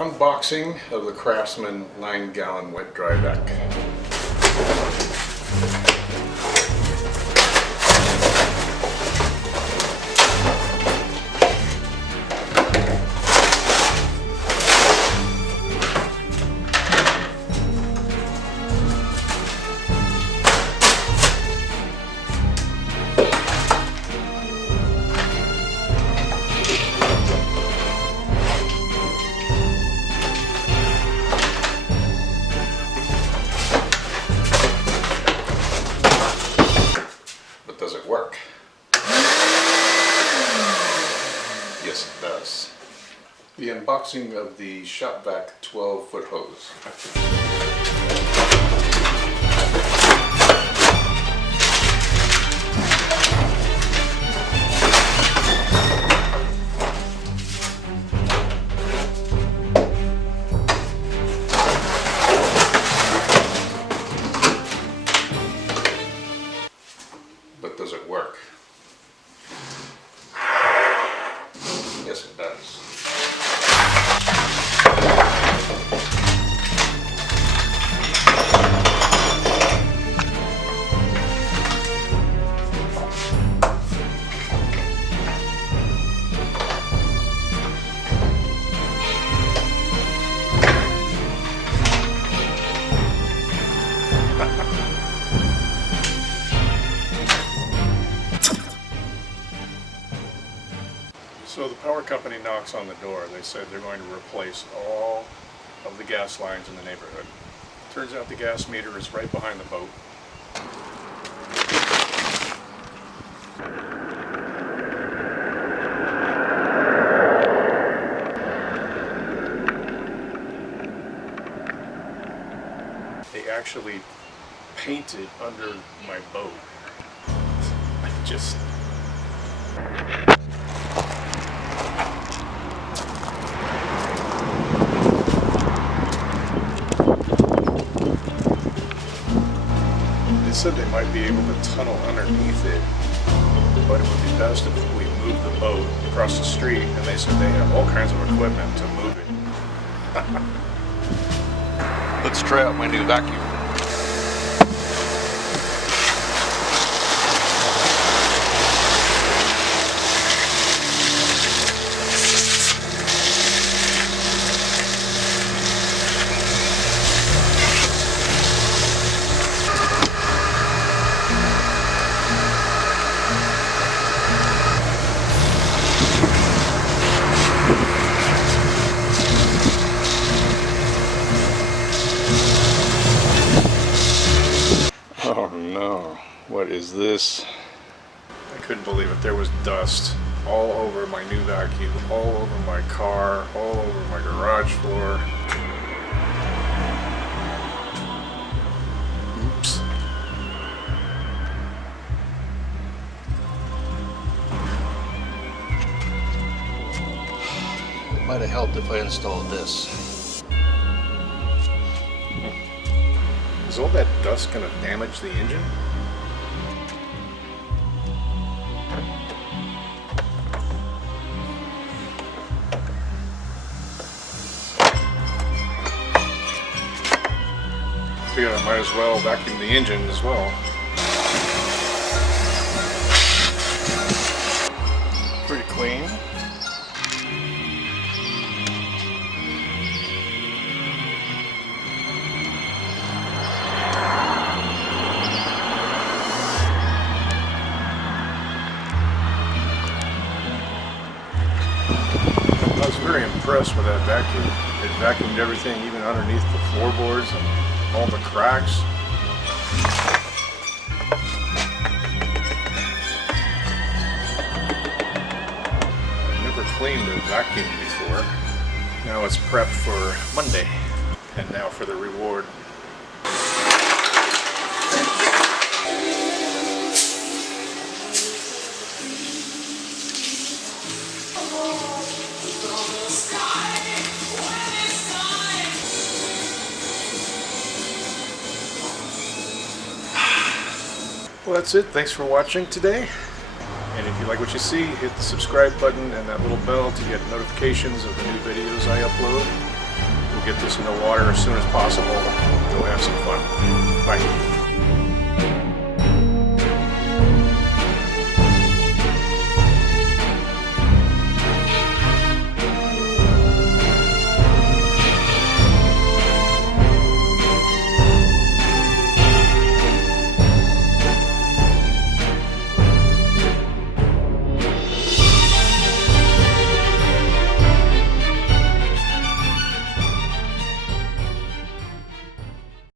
Unboxing of the Craftsman 9-gallon wet dry vac. Does it work? Yes, it does. The unboxing of the Shop-Vac 12-foot hose. But does it work? Yes, it does. So the power company knocks on the door. They said they're going to replace all of the gas lines in the neighborhood. Turns out the gas meter is right behind the boat. They actually painted under my boat. They said they might be able to tunnel underneath it, but it would be best if we moved the boat across the street, and they said they have all kinds of equipment to move it. Let's try out my new vacuum. Oh no, what is this? I couldn't believe it. There was dust all over my new vacuum, all over my car, all over my garage floor. Oops. It might have helped if I installed this. Is all that dust going to damage the engine? Figured I might as well vacuum the engine as well. Pretty clean. I was very impressed with that vacuum. It vacuumed everything, even underneath the floorboards and all the cracks. I've never cleaned a vacuum before. Now it's prepped for Monday. And now for the reward. Well, that's it. Thanks for watching today. And if you like what you see, hit the subscribe button and that little bell to get notifications of the new videos I upload. We'll get this in the water as soon as possible. Go have some